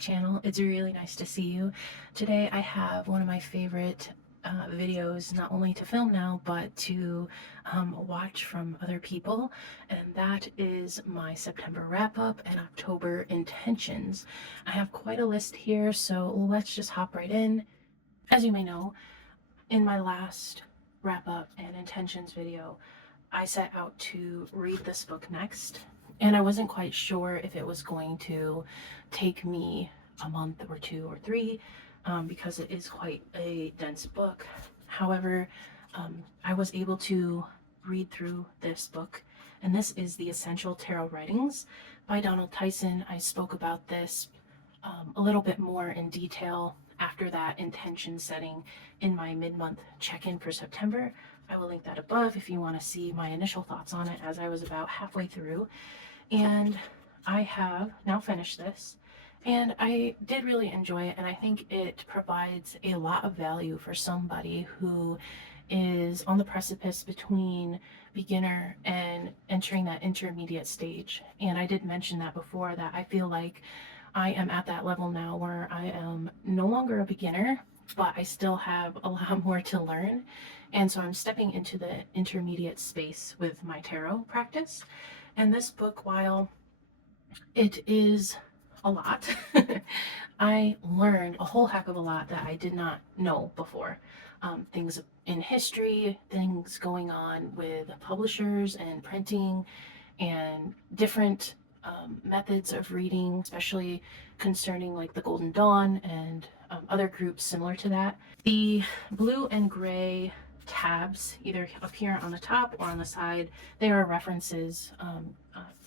channel. It's really nice to see you. Today I have one of my favorite videos, not only to film now, but to watch from other people, and that is my September wrap-up and October intentions. I have quite a list here, so let's just hop right in. As you may know, in my last wrap-up and intentions video, I set out to read this book next, and I wasn't quite sure if it was going to take me a month or two or three, because it is quite a dense book. However, I was able to read through this book, and this is The Essential Tarot Writings by Tyson. I spoke about this a little bit more in detail after that intention setting in my mid-month check-in for September. I will link that above if you want to see my initial thoughts on it, as I was about halfway through. And I have now finished this, and I did really enjoy it, and I think it provides a lot of value for somebody who is on the precipice between beginner and entering that intermediate stage. And I did mention that before, that I feel like I am at that level now where I am no longer a beginner, but I still have a lot more to learn. And so I'm stepping into the intermediate space with my tarot practice. And this book, while it is a lot, I learned a whole heck of a lot that I did not know before. Things in history, things going on with publishers and printing, and different methods of reading, especially concerning like the Golden Dawn and other groups similar to that. The blue and gray tabs, either up here on the top or on the side, they are references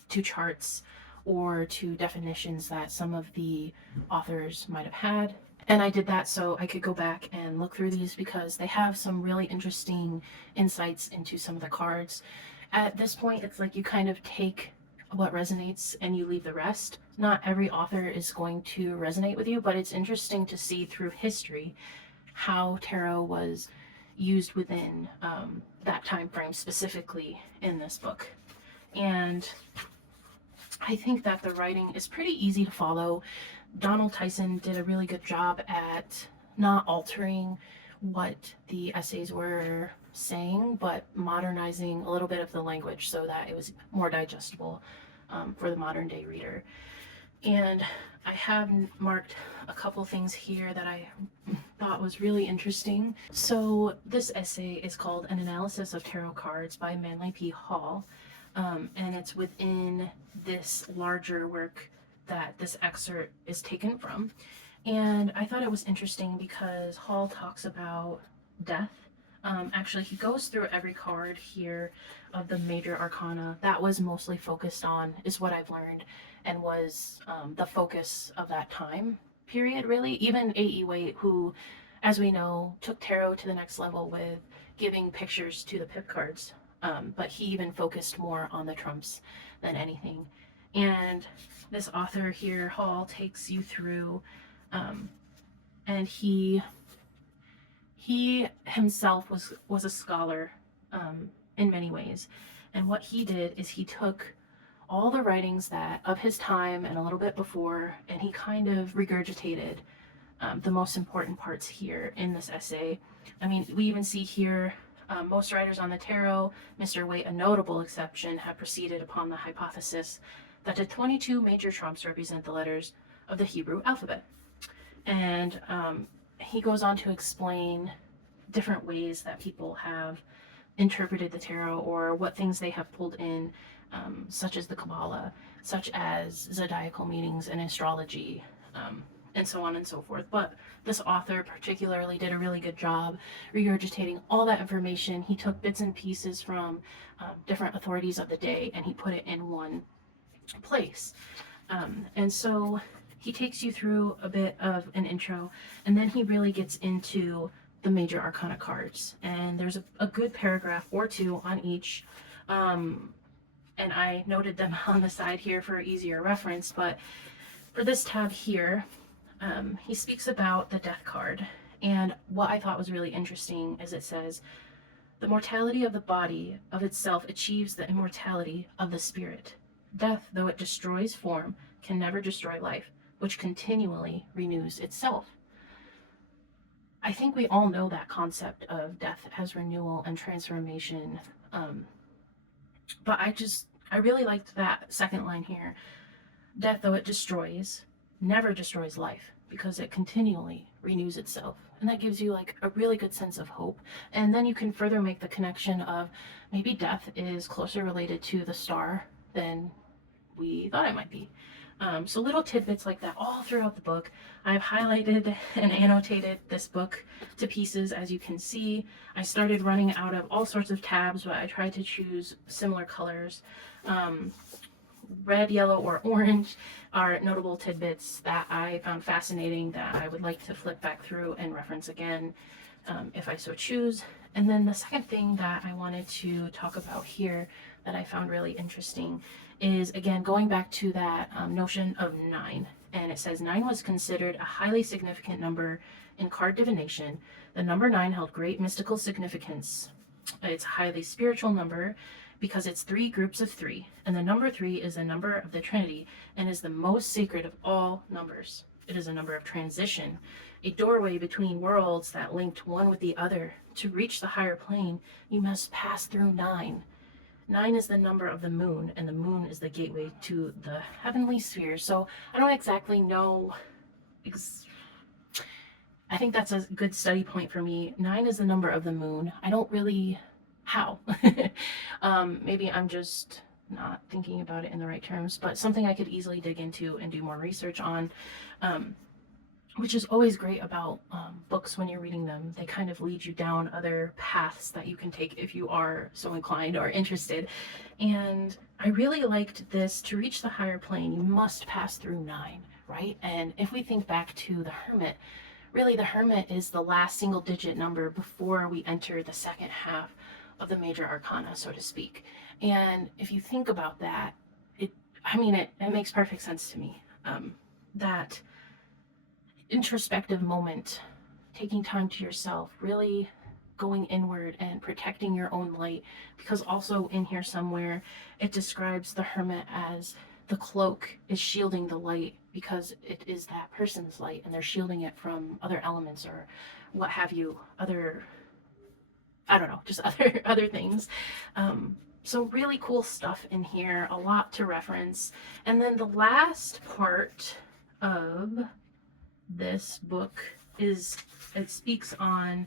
to charts or to definitions that some of the authors might have had. And I did that so I could go back and look through these, because they have some really interesting insights into some of the cards. At this point, it's like you kind of take what resonates and you leave the rest. Not every author is going to resonate with you, but it's interesting to see through history how tarot was used within that time frame, specifically in this book. And I think that the writing is pretty easy to follow. Tyson did a really good job at not altering what the essays were saying, but modernizing a little bit of the language so that it was more digestible for the modern day reader. And I have marked a couple things here that I thought was really interesting. So this essay is called An Analysis of Tarot Cards by Manly P. Hall, and it's within this larger work that this excerpt is taken from. And I thought it was interesting because Hall talks about death. Actually, he goes through every card here of the major arcana that was mostly focused on, is what I've learned, and was the focus of that time period, really. Even A.E. Waite, who, as we know, took tarot to the next level with giving pictures to the pip cards, but he even focused more on the trumps than anything. And this author here, Hall, takes you through, and he himself was a scholar in many ways. And what he did is he took all the writings that of his time and a little bit before, and he kind of regurgitated the most important parts here in this essay. I mean, we even see here most writers on the tarot, Mr. Waite a notable exception, have proceeded upon the hypothesis that the 22 major trumps represent the letters of the Hebrew alphabet. And he goes on to explain different ways that people have interpreted the tarot, or what things they have pulled in, such as the Kabbalah, such as zodiacal meanings and astrology, and so on and so forth. But this author particularly did a really good job regurgitating all that information. He took bits and pieces from different authorities of the day, and he put it in one place. And so he takes you through a bit of an intro, and then he really gets into the major arcana cards. And there's a good paragraph or two on each. And I noted them on the side here for easier reference. But for this tab here, he speaks about the death card. And what I thought was really interesting is it says, the mortality of the body of itself achieves the immortality of the spirit. Death, though it destroys form, can never destroy life, which continually renews itself. I think we all know that concept of death as renewal and transformation. But I really liked that second line here. Death, though it destroys, never destroys life because it continually renews itself. And that gives you like a really good sense of hope. And then you can further make the connection of maybe death is closer related to the star than we thought it might be. So little tidbits like that all throughout the book. I've highlighted and annotated this book to pieces, as you can see. I started running out of all sorts of tabs, but I tried to choose similar colors. Red, yellow, or orange are notable tidbits that I found fascinating that I would like to flip back through and reference again if I so choose. And then the second thing that I wanted to talk about here that I found really interesting is, again, going back to that notion of 9. And it says 9 was considered a highly significant number in card divination. The number 9 held great mystical significance. It's a highly spiritual number because it's 3 groups of 3. And the number 3 is the number of the Trinity and is the most sacred of all numbers. It is a number of transition, a doorway between worlds that linked one with the other. To reach the higher plane, you must pass through 9. 9 is the number of the moon, and the moon is the gateway to the heavenly sphere. So I don't exactly know. I think that's a good study point for me. 9 is the number of the moon. I don't really how. Maybe I'm just not thinking about it in the right terms, but something I could easily dig into and do more research on. Which is always great about books when you're reading them. They kind of lead you down other paths that you can take if you are so inclined or interested. And I really liked this. To reach the higher plane, you must pass through 9, right? And if we think back to the Hermit, really the Hermit is the last single digit number before we enter the second half of the major arcana, so to speak. And if you think about that, it makes perfect sense to me. That introspective moment, taking time to yourself, really going inward and protecting your own light, because also in here somewhere it describes the Hermit as the cloak is shielding the light because it is that person's light and they're shielding it from other elements or what have you, just other things. So really cool stuff in here, a lot to reference. And then the last part of this book it speaks on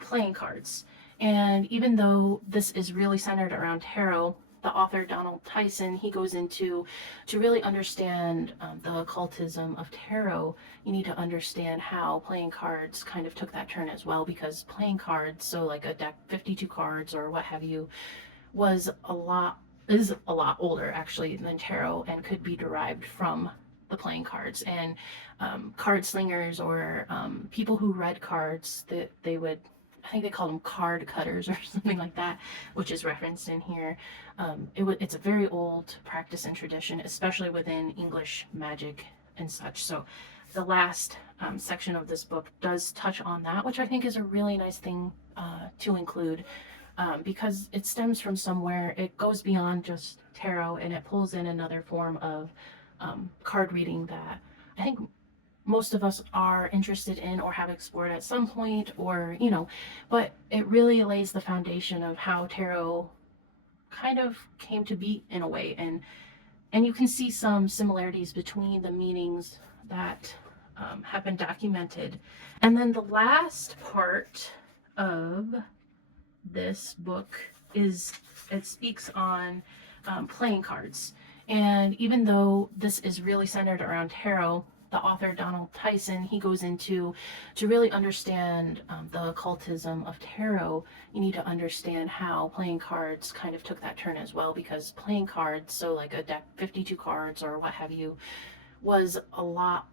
playing cards. And even though this is really centered around tarot, the author Tyson, he goes into, to really understand the occultism of tarot, you need to understand how playing cards kind of took that turn as well, because playing cards, so like a deck 52 cards or what have you, is a lot older actually than tarot and could be derived from the playing cards. And card slingers or people who read cards, that they would, I think they called them card cutters or something like that, which is referenced in here. It's a very old practice and tradition, especially within English magic and such. So the last section of this book does touch on that, which I think is a really nice thing to include. Because it stems from somewhere, it goes beyond just tarot and it pulls in another form of card reading that I think most of us are interested in or have explored at some point, or but it really lays the foundation of how tarot kind of came to be in a way, and you can see some similarities between the meanings that have been documented. And then the last part of this book it speaks on playing cards. And even though this is really centered around tarot, the author Tyson, he goes into, to really understand the occultism of tarot, you need to understand how playing cards kind of took that turn as well, because playing cards, so like a deck 52 cards or what have you, is a lot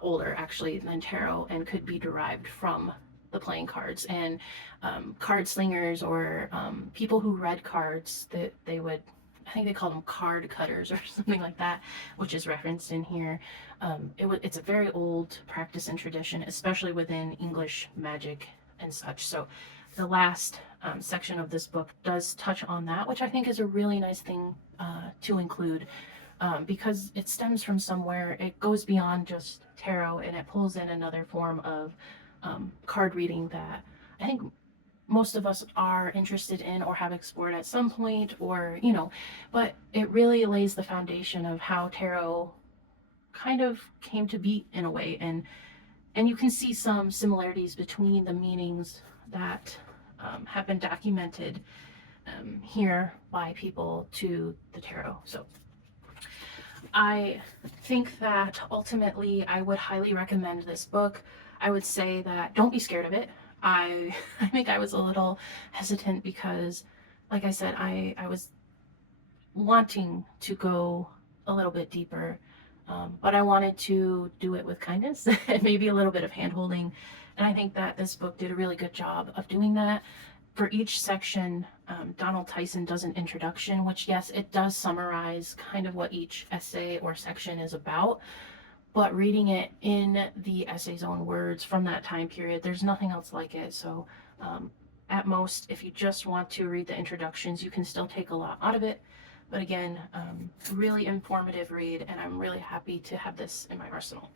older actually than tarot and could be derived from the playing cards. And card slingers or people who read cards, that they would, I think they called them card cutters or something like that, which is referenced in here. It's a very old practice and tradition, especially within English magic and such. So the last section of this book does touch on that, which I think is a really nice thing to include. because it stems from somewhere. It goes beyond just tarot, and it pulls in another form of card reading that I think most of us are interested in or have explored at some point, or but it really lays the foundation of how tarot kind of came to be in a way, and you can see some similarities between the meanings that have been documented here by people to the tarot. So I think that ultimately I would highly recommend this book. I would say that don't be scared of it. I think I was a little hesitant because, like I said, I was wanting to go a little bit deeper, but I wanted to do it with kindness and maybe a little bit of hand holding. And I think that this book did a really good job of doing that. For each section, Donald Tyson does an introduction, which, yes, it does summarize kind of what each essay or section is about, but reading it in the essay's own words from that time period, there's nothing else like it. So at most, if you just want to read the introductions, you can still take a lot out of it. But again, really informative read, and I'm really happy to have this in my arsenal.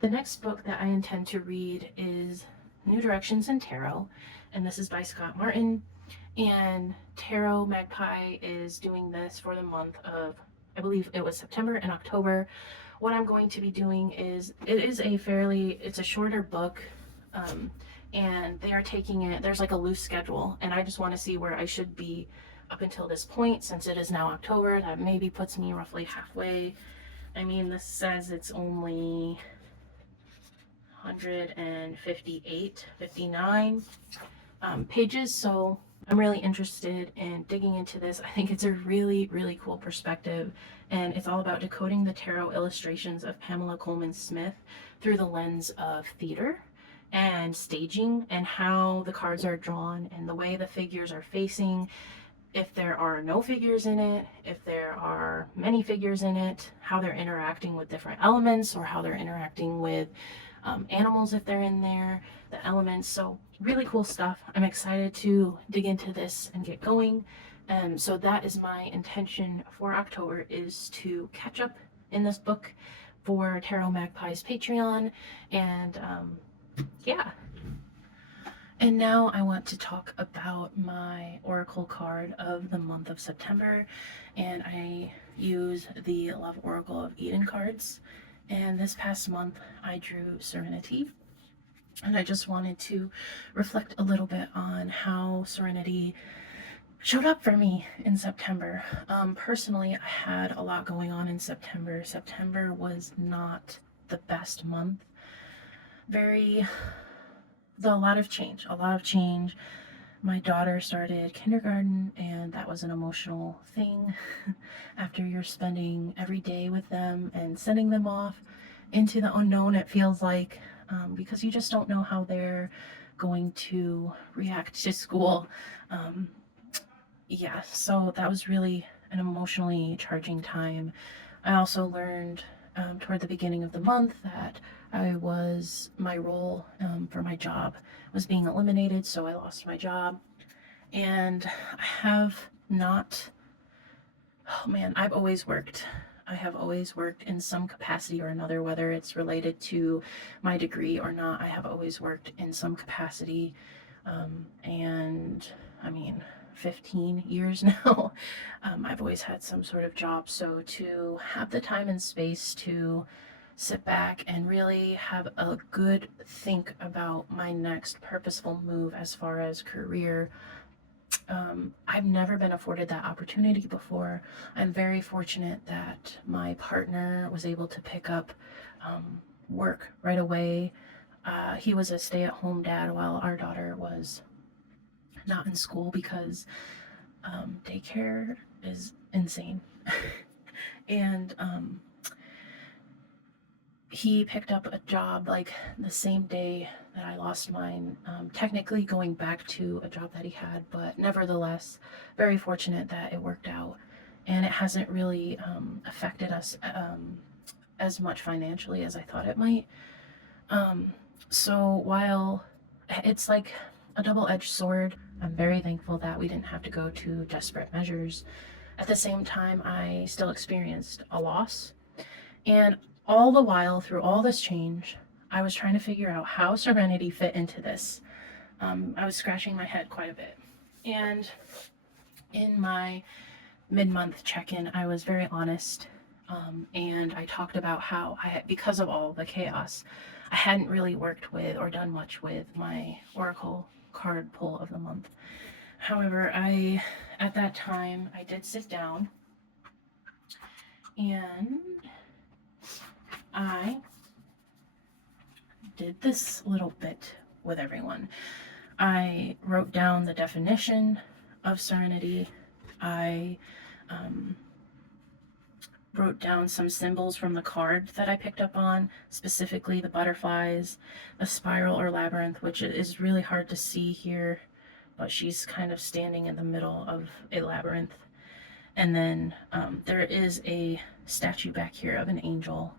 The next book that I intend to read is New Directions in Tarot, and this is by Scott Martin. And Tarot Magpie is doing this for the month of, I believe it was September and October. What I'm going to be doing is, it's a shorter book, and they are taking it, there's like a loose schedule, and I just want to see where I should be up until this point. Since it is now October, that maybe puts me roughly halfway. I mean, this says it's only 59 pages, so I'm really interested in digging into this. I think it's a really, really cool perspective, and it's all about decoding the tarot illustrations of Pamela Coleman Smith through the lens of theater and staging, and how the cards are drawn and the way the figures are facing, if there are no figures in it, if there are many figures in it, how they're interacting with different elements, or how they're interacting with animals if they're in there, the elements. So really cool stuff. I'm excited to dig into this and get going. So that is my intention for October, is to catch up in this book for Tarot Magpie's Patreon. And yeah. And now I want to talk about my oracle card of the month of September, and I use the Love Oracle of Eden cards. And this past month I drew Serenity, and I just wanted to reflect a little bit on how Serenity showed up for me in September. Personally, I had a lot going on in September. September was not the best month. A lot of change. My daughter started kindergarten, and that was an emotional thing. After you're spending every day with them and sending them off into the unknown, it feels like, because you just don't know how they're going to react to school. Yeah, so that was really an emotionally charging time. I also learned toward the beginning of the month that my role for my job was being eliminated, so I lost my job. And I have not, oh man, I've always worked. I have always worked in some capacity or another, whether it's related to my degree or not. I have always worked in some capacity. And I mean, 15 years now, I've always had some sort of job. So to have the time and space to sit back and really have a good think about my next purposeful move as far as career, I've never been afforded that opportunity before. I'm very fortunate that my partner was able to pick up work right away. He was a stay-at-home dad while our daughter was not in school, because daycare is insane. And he picked up a job like the same day that I lost mine, technically going back to a job that he had, but nevertheless, very fortunate that it worked out. And it hasn't really affected us as much financially as I thought it might. So while it's like a double-edged sword, I'm very thankful that we didn't have to go to desperate measures. At the same time, I still experienced a loss. And all the while, through all this change, I was trying to figure out how serenity fit into this. I was scratching my head quite a bit. And in my mid-month check-in, I was very honest, and I talked about how because of all the chaos, I hadn't really worked with or done much with my oracle card pull of the month. However, at that time, I did sit down and I did this little bit with everyone. I wrote down the definition of serenity. I wrote down some symbols from the card that I picked up on, specifically the butterflies, the spiral or labyrinth, which is really hard to see here, but she's kind of standing in the middle of a labyrinth. And then there is a statue back here of an angel.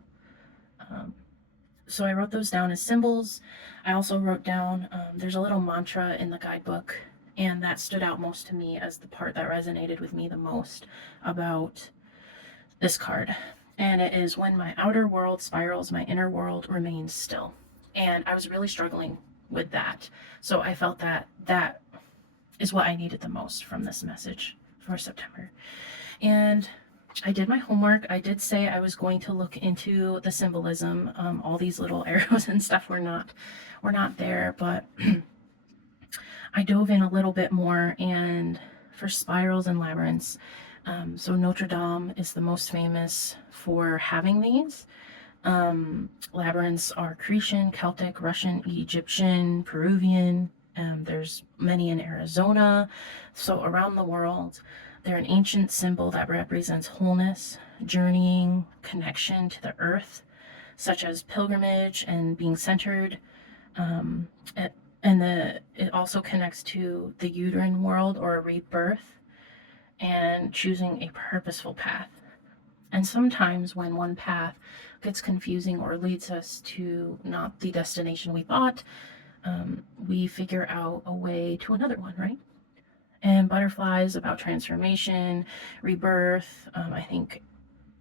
So I wrote those down as symbols. I also wrote down, there's a little mantra in the guidebook, and that stood out most to me as the part that resonated with me the most about this card. And it is, when my outer world spirals, my inner world remains still. And I was really struggling with that. So I felt that that is what I needed the most from this message for September. And I did my homework. I did say I was going to look into the symbolism. All these little arrows and stuff were not there, but I dove in a little bit more. And for spirals and labyrinths, so Notre Dame is the most famous for having these. Labyrinths are Cretan, Celtic, Russian, Egyptian, Peruvian. There's many in Arizona. So around the world, they're an ancient symbol that represents wholeness, journeying, connection to the earth, such as pilgrimage and being centered. It also connects to the uterine world or rebirth and choosing a purposeful path. And sometimes when one path gets confusing or leads us to not the destination we thought, we figure out a way to another one, right? And butterflies about transformation, rebirth. I think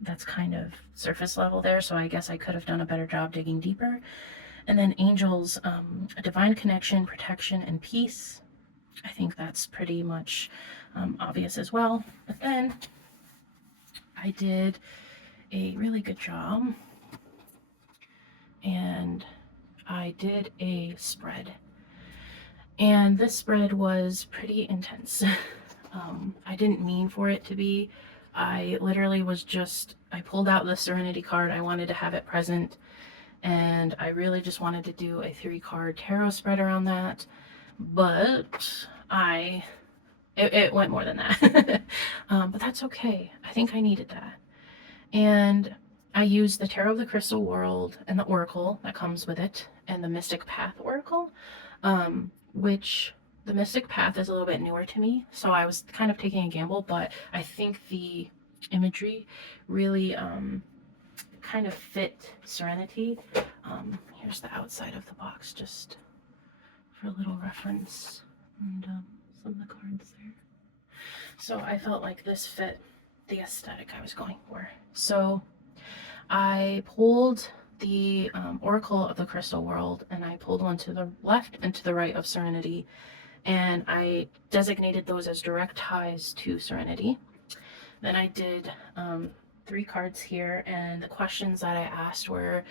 that's kind of surface level there, so I guess I could have done a better job digging deeper. And then angels, a divine connection, protection, and peace. I think that's pretty much obvious as well. But then I did a really good job, and I did a spread. And this spread was pretty intense. I didn't mean for it to be. I literally I pulled out the Serenity card. I wanted to have it present, and I really just wanted to do a 3-card tarot spread around that. But it went more than that. But that's okay. I think I needed that. And I used the Tarot of the Crystal World and the Oracle that comes with it, and the Mystic Path Oracle, which the Mystic Path is a little bit newer to me, so I was kind of taking a gamble, but I think the imagery really kind of fit Serenity. Here's the outside of the box, just for a little reference, and some of the cards there. So I felt like this fit the aesthetic I was going for. So I pulled the Oracle of the Crystal World, and I pulled one to the left and to the right of Serenity, and I designated those as direct ties to Serenity. Then I did 3 cards here, and the questions that I asked were,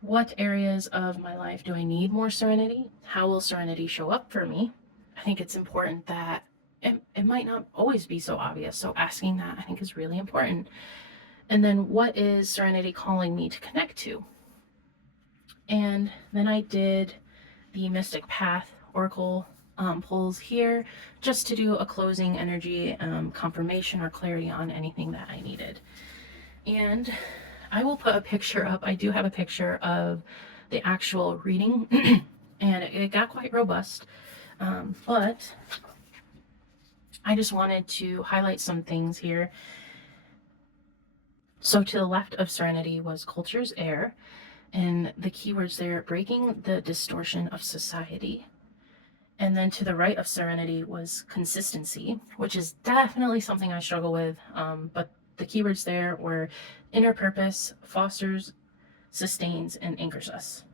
what areas of my life do I need more serenity? How will serenity show up for me? I think it's important that it might not always be so obvious, so asking that I think is really important. And then, what is Serenity calling me to connect to? And then I did the Mystic Path Oracle pulls here, just to do a closing energy confirmation or clarity on anything that I needed. And I will put a picture up. I do have a picture of the actual reading, and it got quite robust, but I just wanted to highlight some things here. So to the left of Serenity was Culture's Air, and the keywords there, breaking the distortion of society. And then to the right of serenity was consistency, which is definitely something I struggle with. But the keywords there were inner purpose, fosters, sustains, and anchors us.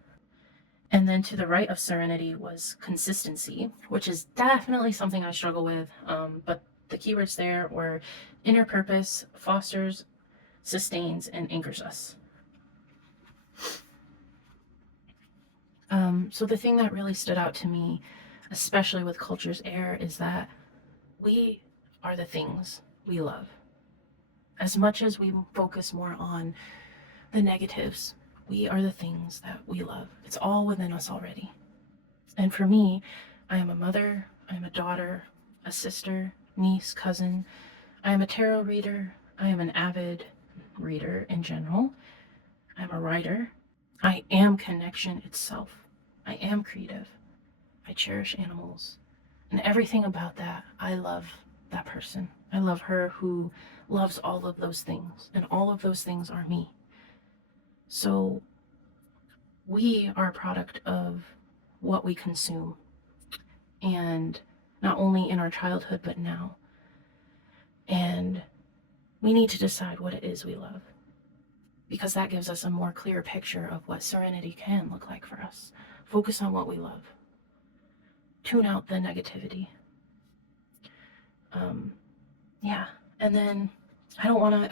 And then to the right of serenity was consistency, which is definitely something I struggle with. But the keywords there were inner purpose, fosters, sustains, and anchors us. So the thing that really stood out to me, especially with Culture's Air, is that we are the things we love. As much as we focus more on the negatives, we are the things that we love. It's all within us already. And for me, I am a mother, I am a daughter, a sister, niece, cousin. I am a tarot reader. I am an avid reader in general. I'm a writer. I am connection itself. I am creative. I cherish animals. And everything about that, I love that person. I love her who loves all of those things. And all of those things are me. So we are a product of what we consume. And not only in our childhood, but now. And we need to decide what it is we love, because that gives us a more clear picture of what serenity can look like for us. Focus on what we love. Tune out the negativity. Yeah. And then I don't want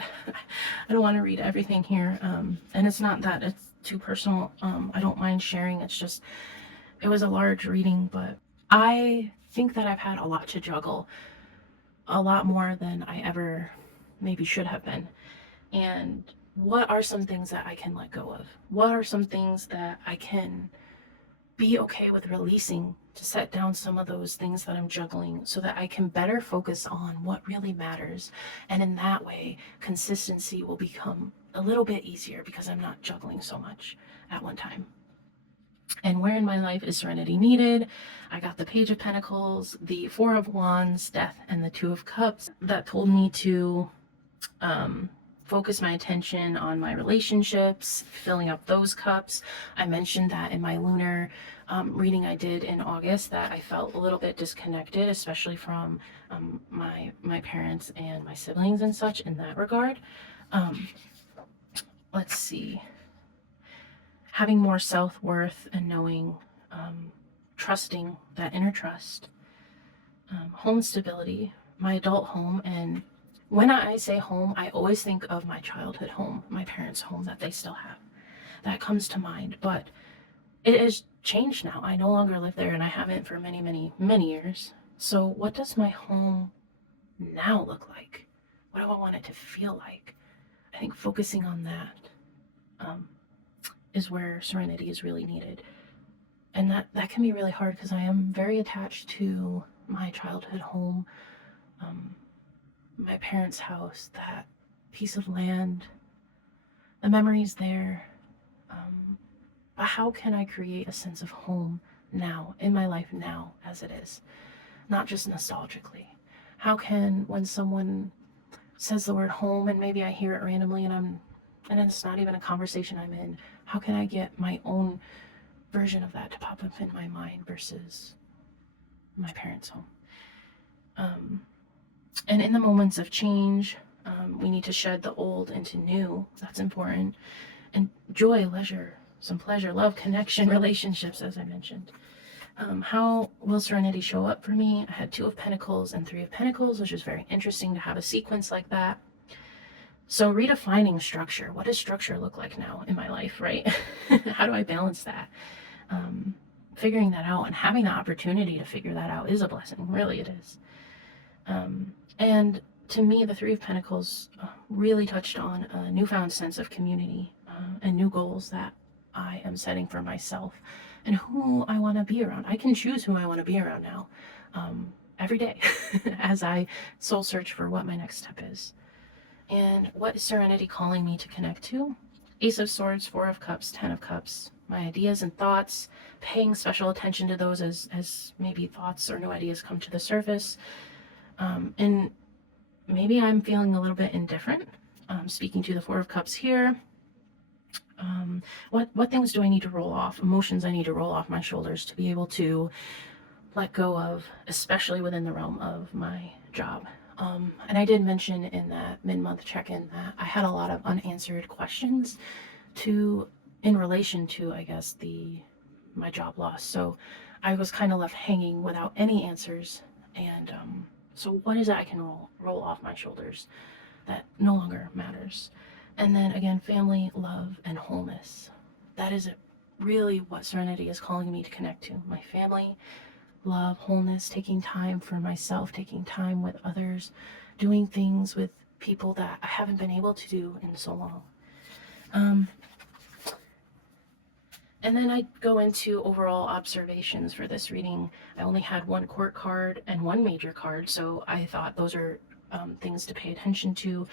to read everything here. And it's not that it's too personal. I don't mind sharing. It's just, it was a large reading, but I think that I've had a lot to juggle, a lot more than I ever maybe should have been. And what are some things that I can let go of? What are some things that I can be okay with releasing, to set down some of those things that I'm juggling so that I can better focus on what really matters? And in that way, consistency will become a little bit easier because I'm not juggling so much at one time. And where in my life is serenity needed? I got the Page of Pentacles, the Four of Wands, Death, and the Two of Cups that told me to focus my attention on my relationships, filling up those cups. I mentioned that in my lunar reading I did in August, that I felt a little bit disconnected, especially from my parents and my siblings and such in that regard. Let's see. Having more self-worth and knowing, trusting, that inner trust. Home stability, my adult home. And when I say home, I always think of my childhood home, my parents' home that they still have. That comes to mind, but it has changed now. I no longer live there, and I haven't for many, many, many years. So what does my home now look like? What do I want it to feel like? I think focusing on that is where serenity is really needed. And that can be really hard because I am very attached to my childhood home, my parents' house, that piece of land, the memories there. But how can I create a sense of home now, in my life now, as it is? Not just nostalgically. How can, when someone says the word home and maybe I hear it randomly and it's not even a conversation I'm in, how can I get my own version of that to pop up in my mind versus my parents' home? And in the moments of change, we need to shed the old into new. That's important. And joy, leisure, some pleasure, love, connection, relationships, as I mentioned. How will serenity show up for me? I had Two of Pentacles and Three of Pentacles, which is very interesting to have a sequence like that. So redefining structure. What does structure look like now in my life, right? How do I balance that? Figuring that out and having the opportunity to figure that out is a blessing. Really, it is. And to me, the Three of Pentacles really touched on a newfound sense of community and new goals that I am setting for myself and who I want to be around. I can choose who I want to be around now every day as I soul search for what my next step is. And what is serenity calling me to connect to? Ace of Swords, Four of Cups, Ten of Cups. My ideas and thoughts, paying special attention to those as maybe thoughts or new ideas come to the surface. And maybe I'm feeling a little bit indifferent. Speaking to the Four of Cups here. What things do I need to roll off? Emotions I need to roll off my shoulders to be able to let go of, especially within the realm of my job. And I did mention in that mid-month check-in that I had a lot of unanswered questions in relation to, I guess, my job loss. So I was kind of left hanging without any answers. And so what is it I can roll off my shoulders that no longer matters? And then again, family, love, and wholeness. That is really what Serenity is calling me to connect to. My family, love, wholeness, taking time for myself, taking time with others, doing things with people that I haven't been able to do in so long. And then I go into overall observations for this reading. I only had one court card and one major card, so I thought those are things to pay attention to.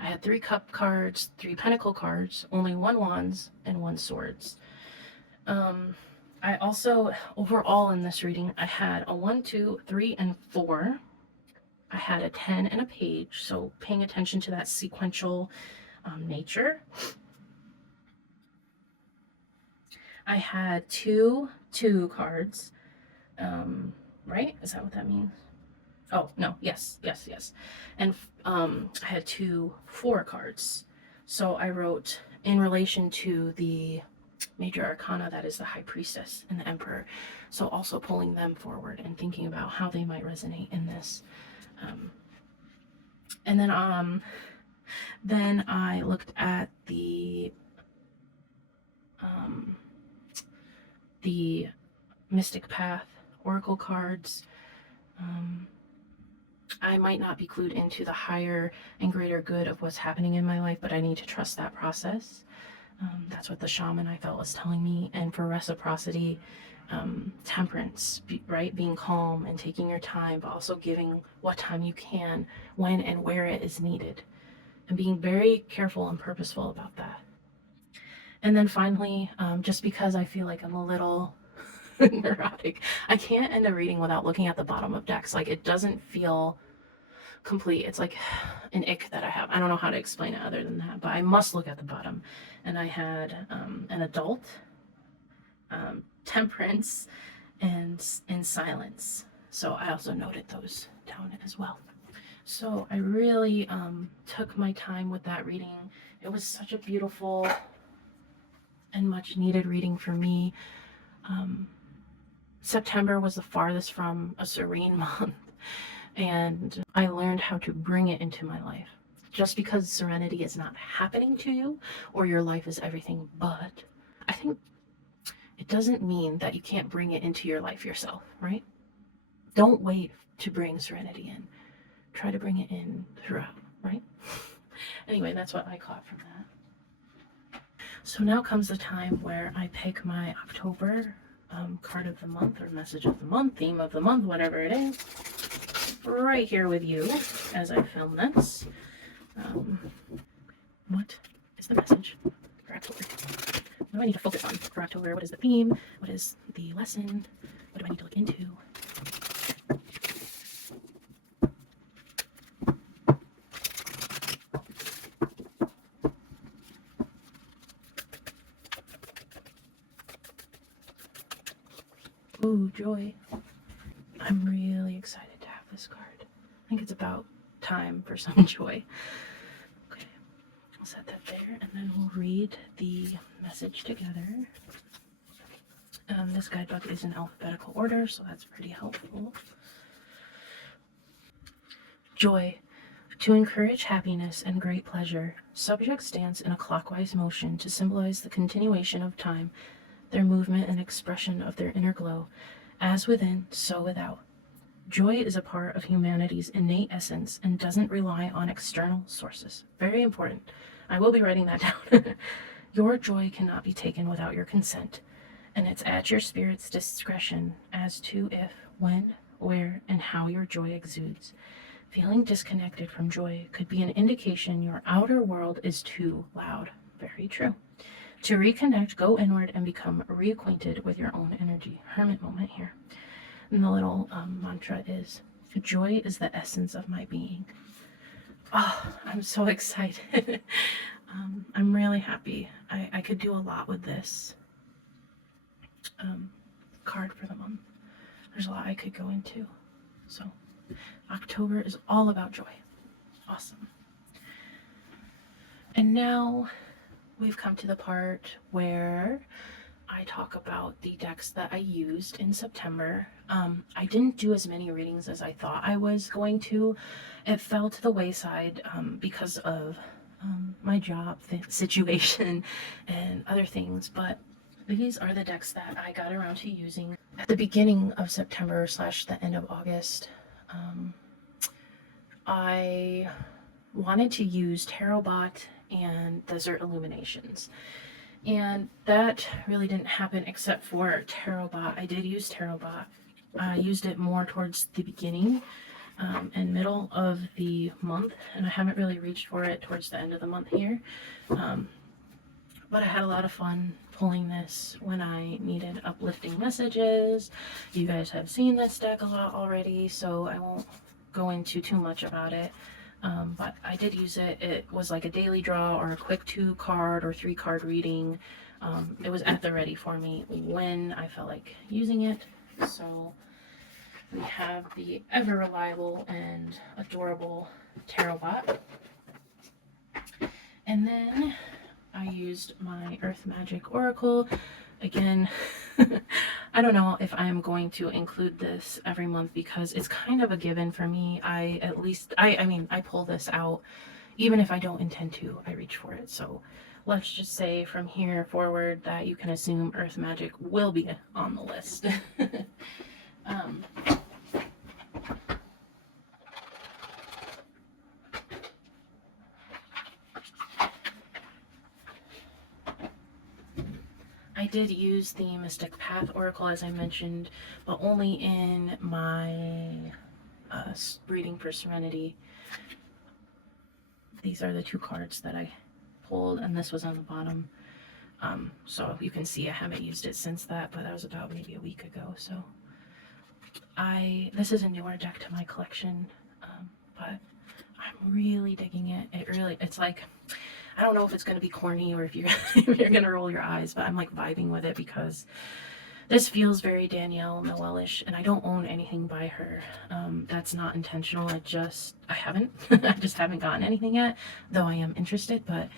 I had 3 cup cards, 3 pentacle cards, only 1 wands, and 1 swords. I also, overall in this reading, I had a 1, 2, 3, and 4. I had a 10 and a page, so paying attention to that sequential nature. I had 2 cards, right? Is that what that means? Oh, no, yes. And I had 2 4 cards. So I wrote in relation to the major arcana, that is the High Priestess and the Emperor. So also pulling them forward and thinking about how they might resonate in this. And then I looked at the Mystic Path Oracle cards. I might not be clued into the higher and greater good of what's happening in my life, but I need to trust that process. That's what the shaman I felt was telling me. And for reciprocity, temperance, right? Being calm and taking your time, but also giving what time you can, when and where it is needed. And being very careful and purposeful about that. And then finally, just because I feel like I'm a little neurotic, I can't end a reading without looking at the bottom of decks. Like, it doesn't feel complete. It's like an ick that I have. I don't know how to explain it other than that, but I must look at the bottom. And I had an adult, temperance, and in silence. So I also noted those down as well. So I really took my time with that reading. It was such a beautiful and much needed reading for me. September was the farthest from a serene month, and I learned how to bring it into my life. Just because serenity is not happening to you or your life is everything but, I think it doesn't mean that you can't bring it into your life yourself, right? Don't wait to bring serenity in. Try to bring it in throughout, right? Anyway, that's what I caught from that. So now comes the time where I pick my October card of the month, or message of the month, theme of the month, whatever it is, right here with you as I film this. What is the message for October? What do I need to focus on for October? What is the theme? What is the lesson? What do I need to look into? Ooh, joy. I'm really excited to have this card. I think it's about time for some joy. Okay, I'll set that there, and then we'll read the message together. This guidebook is in alphabetical order, so that's pretty helpful. Joy. To encourage happiness and great pleasure, subjects dance in a clockwise motion to symbolize the continuation of time, their movement and expression of their inner glow, as within, so without. Joy is a part of humanity's innate essence and doesn't rely on external sources. Very important. I will be writing that down. Your joy cannot be taken without your consent, and it's at your spirit's discretion as to if, when, where, and how your joy exudes. Feeling disconnected from joy could be an indication your outer world is too loud. Very true. To reconnect, go inward and become reacquainted with your own energy. Hermit moment here. And the little mantra is, joy is the essence of my being. Oh, I'm so excited. I'm really happy. I could do a lot with this card for the month. there's a lot I could go into. So October is all about joy. Awesome. And now we've come to the part where I talk about the decks that I used in September. I didn't do as many readings as I thought I was going to. It fell to the wayside because of my job situation and other things, but these are the decks that I got around to using at the beginning of September / the end of August. I wanted to use Tarotbot and Desert Illuminations, and that really didn't happen except for Tarotbot. I did use Tarotbot. I used it more towards the beginning and middle of the month, and I haven't really reached for it towards the end of the month here. But I had a lot of fun pulling this when I needed uplifting messages. You guys have seen this deck a lot already, so I won't go into too much about it. But I did use it. It was like a daily draw or a quick 2-card or 3-card reading. It was at the ready for me when I felt like using it. So we have the ever reliable and adorable Tarotbot. And then I used my Earth Magic Oracle. Again, I don't know if I am going to include this every month because it's kind of a given for me. I pull this out. Even if I don't intend to, I reach for it. So let's just say from here forward that you can assume Earth Magic will be on the list. I did use the Mystic Path Oracle, as I mentioned, but only in my reading for Serenity. These are the 2 cards that I pulled, and this was on the bottom. So you can see I haven't used it since that, but that was about maybe a week ago. So this is a newer deck to my collection, but I'm really digging it. It's like, I don't know if it's going to be corny or if you're going to roll your eyes, but I'm like vibing with it because this feels very Danielle Noel-ish, and I don't own anything by her. That's not intentional. I just haven't gotten anything yet, though I am interested, but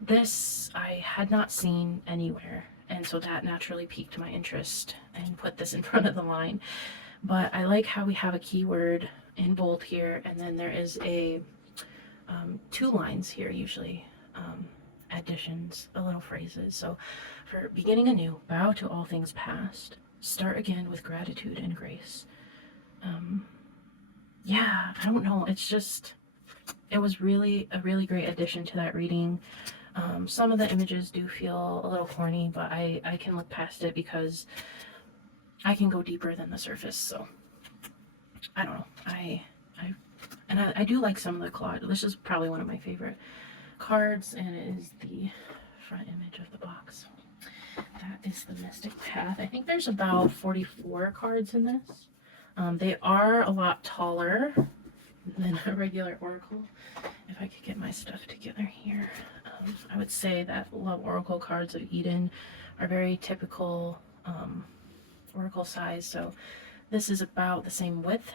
this I had not seen anywhere, and so that naturally piqued my interest and put this in front of the line. But I like how we have a keyword in bold here, and then there is a 2 lines here, usually additions, little phrases. So for beginning anew, bow to all things past, start again with gratitude and grace. Yeah, I don't know, it was really a really great addition to that reading. Some of the images do feel a little corny, but I can look past it because I can go deeper than the surface. So I don't know, I do like some of the collage. This is probably one of my favorite cards, and it is the front image of the box. That is the Mystic Path. I think there's about 44 cards in this. They are a lot taller than a regular Oracle. If I could get my stuff together here. I would say that Love Oracle cards of Eden are very typical Oracle size. So this is about the same width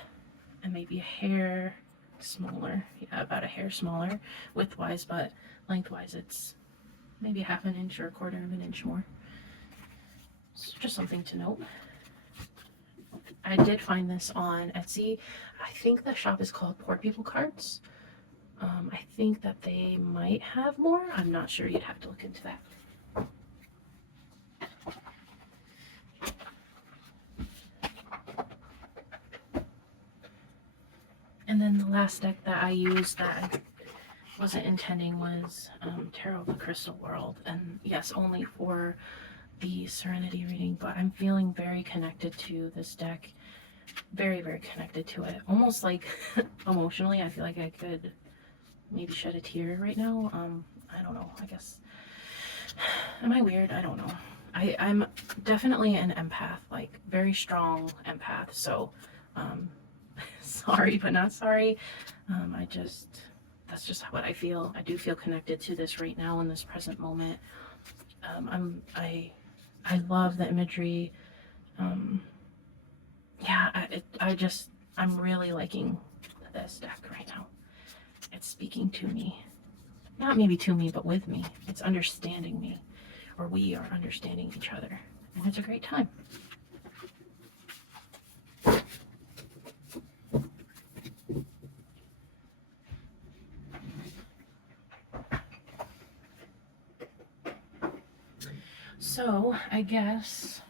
and maybe a hair smaller. Yeah, about a hair smaller widthwise, but lengthwise it's maybe ½ an inch or 1/4 of an inch more. So just something to note. I did find this on Etsy. I think the shop is called Poor People Cards. I think that they might have more. I'm not sure. You'd have to look into that. And then the last deck that I used that I wasn't intending was Tarot of the Crystal World. And yes, only for the Serenity reading, but I'm feeling very connected to this deck. Very, very connected to it. Almost like emotionally, I feel like I could maybe shed a tear right now. I don't know, I guess. Am I weird? I don't know. I'm definitely an empath, like very strong empath. So, sorry, but not sorry. That's just what I feel. I do feel connected to this right now in this present moment. I love the imagery. yeah, I'm really liking this deck right now. It's speaking to me. Not maybe to me, but with me. It's understanding me, or we are understanding each other. And it's a great time. So I guess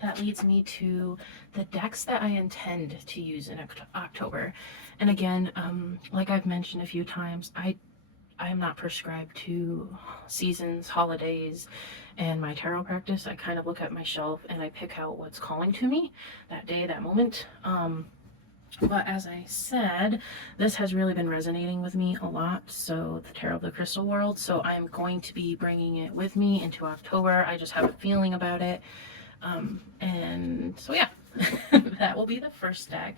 that leads me to the decks that I intend to use in October. And again, like I've mentioned a few times, I'm not prescribed to seasons, holidays, and my tarot practice. I kind of look at my shelf and I pick out what's calling to me that day, that moment. But as I said, this has really been resonating with me a lot. So the Tarot of the Crystal World. So I'm going to be bringing it with me into October. I just have a feeling about it. And so yeah, that will be the first deck.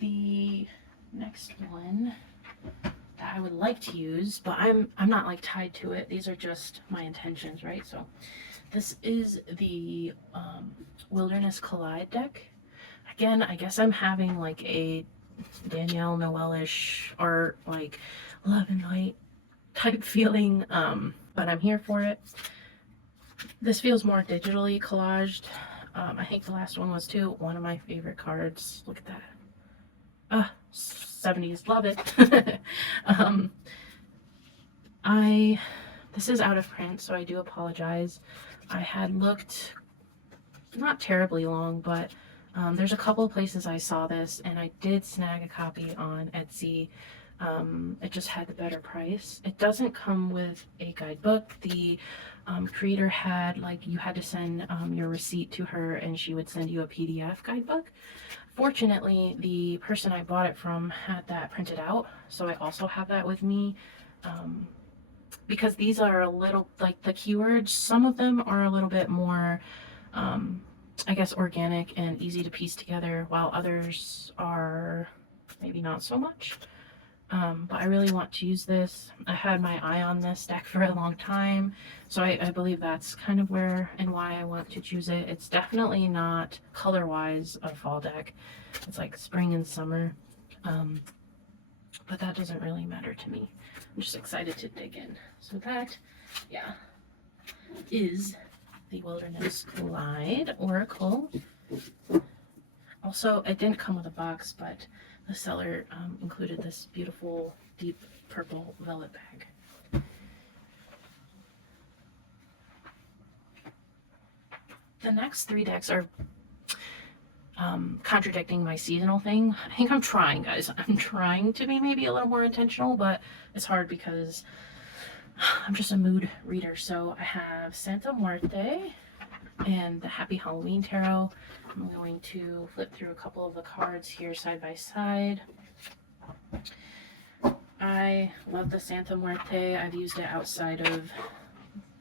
The next one that I would like to use, but I'm not like tied to it. These are just my intentions, right? So this is the Wilderness Collide deck. Again, I guess I'm having like a Danielle Noel-ish or like Love and Light type feeling, but I'm here for it. This feels more digitally collaged. I think the last one was too. One of my favorite cards. Look at that. 70s, love it. This is out of print, so I do apologize. I had looked not terribly long, but there's a couple of places I saw this, and I did snag a copy on Etsy. It just had the better price. It doesn't come with a guidebook. The creator had, like, you had to send your receipt to her and she would send you a PDF guidebook. Fortunately, the person I bought it from had that printed out, so I also have that with me. Because these are a little, like the keywords, some of them are a little bit more, I guess, organic and easy to piece together, while others are maybe not so much. But I really want to use this. I had my eye on this deck for a long time, so I believe that's kind of where and why I want to choose it. It's definitely not color-wise a fall deck. It's like spring and summer, but that doesn't really matter to me. I'm just excited to dig in. So that, yeah, is the Wilderness Collide Oracle. Also, it didn't come with a box, but the seller included this beautiful deep purple velvet bag. The next three decks are contradicting my seasonal thing. I think I'm trying, guys. I'm trying to be maybe a little more intentional, but it's hard because I'm just a mood reader. So I have Santa Muerte and the Happy Halloween Tarot. I'm going to flip through a couple of the cards here side by side. I love the Santa Muerte. I've used it outside of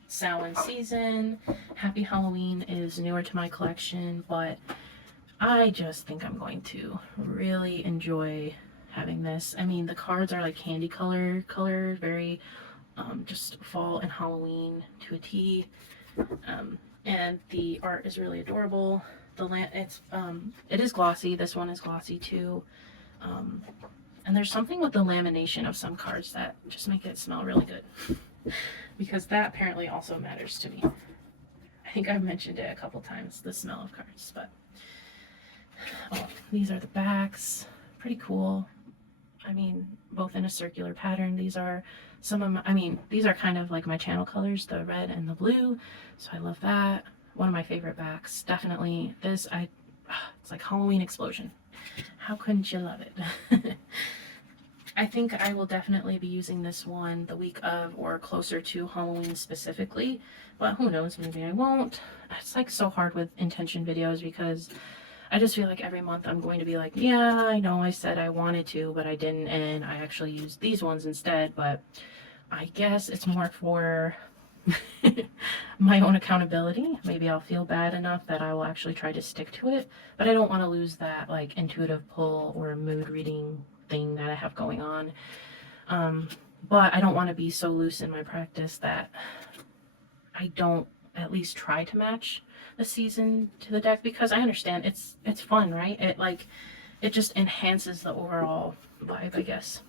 Samhain season. Happy Halloween is newer to my collection, but I just think I'm going to really enjoy having this. I mean, the cards are like candy color, very just fall and Halloween to a T. And the art is really adorable. It is glossy. This one is glossy too. And there's something with the lamination of some cards that just make it smell really good. Because that apparently also matters to me. I think I've mentioned it a couple times, the smell of cards, but these are the backs. Pretty cool. I mean, both in a circular pattern. These are these are kind of like my channel colors, the red and the blue. So I love that. One of my favorite backs. Definitely this, it's like Halloween explosion. How couldn't you love it? I think I will definitely be using this one the week of or closer to Halloween specifically, but who knows, maybe I won't. It's like so hard with intention videos because I just feel like every month I'm going to be like, yeah, I know I said I wanted to, but I didn't, and I actually used these ones instead, but I guess it's more for my own accountability. Maybe I'll feel bad enough that I will actually try to stick to it, but I don't want to lose that like intuitive pull or mood reading thing that I have going on. But I don't want to be so loose in my practice that I don't at least try to match a season to the deck, because I understand it's fun, right? It just enhances the overall vibe, I guess,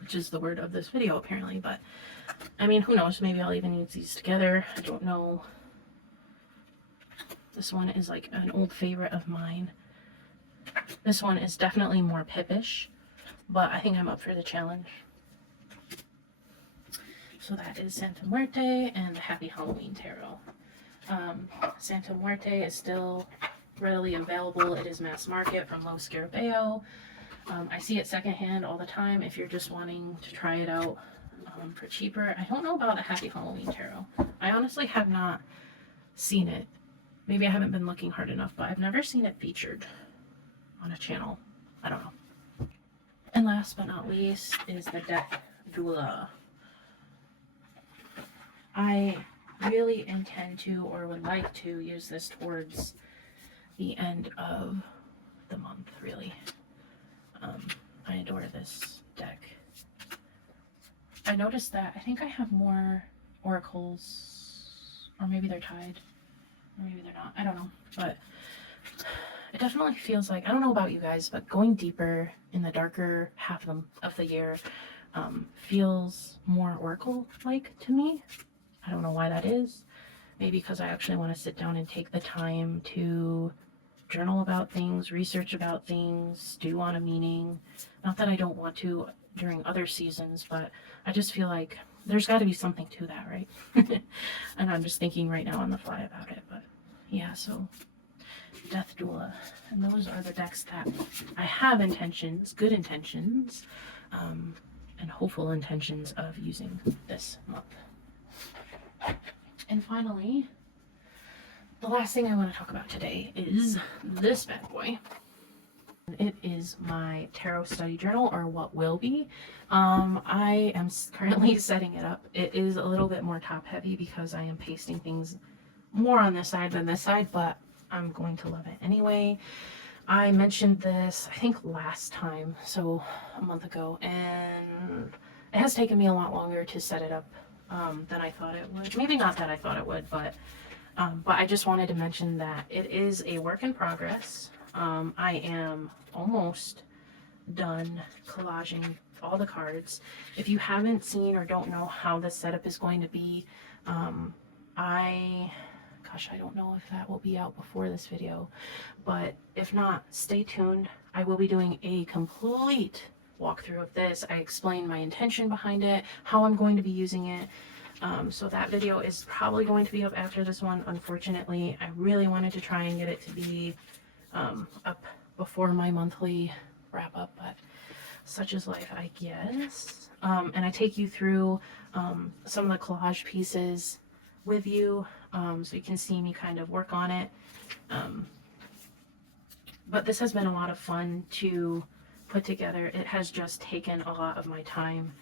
which is the word of this video apparently. But I mean, who knows, maybe I'll even use these together, I don't know. This one is like an old favorite of mine. This one is definitely more pippish, but I think I'm up for the challenge. So that is Santa Muerte and the Happy Halloween Tarot. Santa Muerte is still readily available. It is mass market from Lo Scarabeo. I see it secondhand all the time if you're just wanting to try it out for cheaper. I don't know about the Happy Halloween Tarot. I honestly have not seen it. Maybe I haven't been looking hard enough, but I've never seen it featured on a channel. I don't know. And last but not least is the deck Doula. I really intend to, or would like to, use this towards the end of the month, really. I adore this deck. I noticed that I think I have more oracles, or maybe they're tied, or maybe they're not, I don't know, but it definitely feels like, I don't know about you guys, but going deeper in the darker half of the year feels more oracle-like to me. I don't know why that is. Maybe because I actually want to sit down and take the time to journal about things, research about things, stew on a meaning. Not that I don't want to during other seasons, but I just feel like there's got to be something to that, right? And I'm just thinking right now on the fly about it. But yeah, so Death Doula. And those are the decks that I have intentions, good intentions, and hopeful intentions of using this month. And finally, the last thing I want to talk about today is this bad boy. It is my tarot study journal, or what will be. I am currently setting it up. It is a little bit more top heavy because I am pasting things more on this side than this side, but I'm going to love it anyway. I mentioned this, I think last time, so a month ago, and it has taken me a lot longer to set it up than I thought it would. Maybe not that I thought it would, but I just wanted to mention that it is a work in progress. I am almost done collaging all the cards. If you haven't seen or don't know how the setup is going to be, gosh, I don't know if that will be out before this video, but if not, stay tuned. I will be doing a complete walkthrough of this. I explain my intention behind it, how I'm going to be using it. So that video is probably going to be up after this one. Unfortunately, I really wanted to try and get it to be up before my monthly wrap up, but such is life, I guess. And I take you through some of the collage pieces with you, so you can see me kind of work on it. But this has been a lot of fun to put together. It has just taken a lot of my time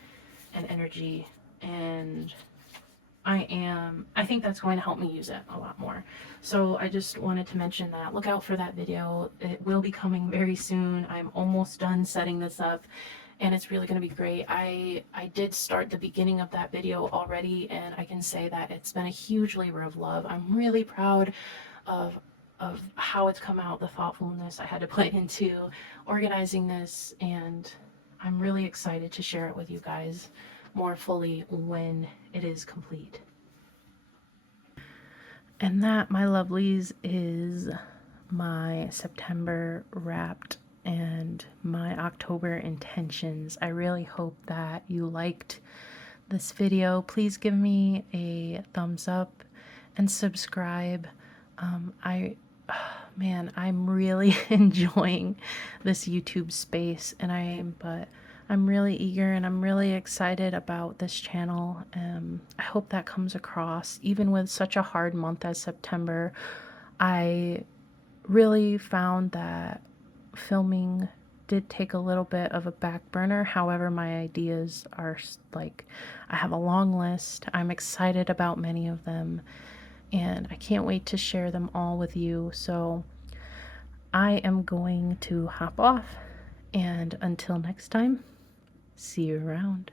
and energy, and I think that's going to help me use it a lot more. So I just wanted to mention that. Look out for that video. It will be coming very soon. I'm almost done setting this up, and it's really going to be great. I did start the beginning of that video already, and I can say that it's been a huge labor of love. I'm really proud of how it's come out, the thoughtfulness I had to put into organizing this, and I'm really excited to share it with you guys more fully when it is complete. And that, my lovelies, is my September wrapped and my October intentions. I really hope that you liked this video. Please give me a thumbs up and subscribe. Man, I'm really enjoying this YouTube space, and I'm really eager and I'm really excited about this channel. I hope that comes across. Even with such a hard month as September, I really found that filming did take a little bit of a back burner. However, my ideas are like, I have a long list. I'm excited about many of them, and I can't wait to share them all with you. So I am going to hop off, and until next time, see you around.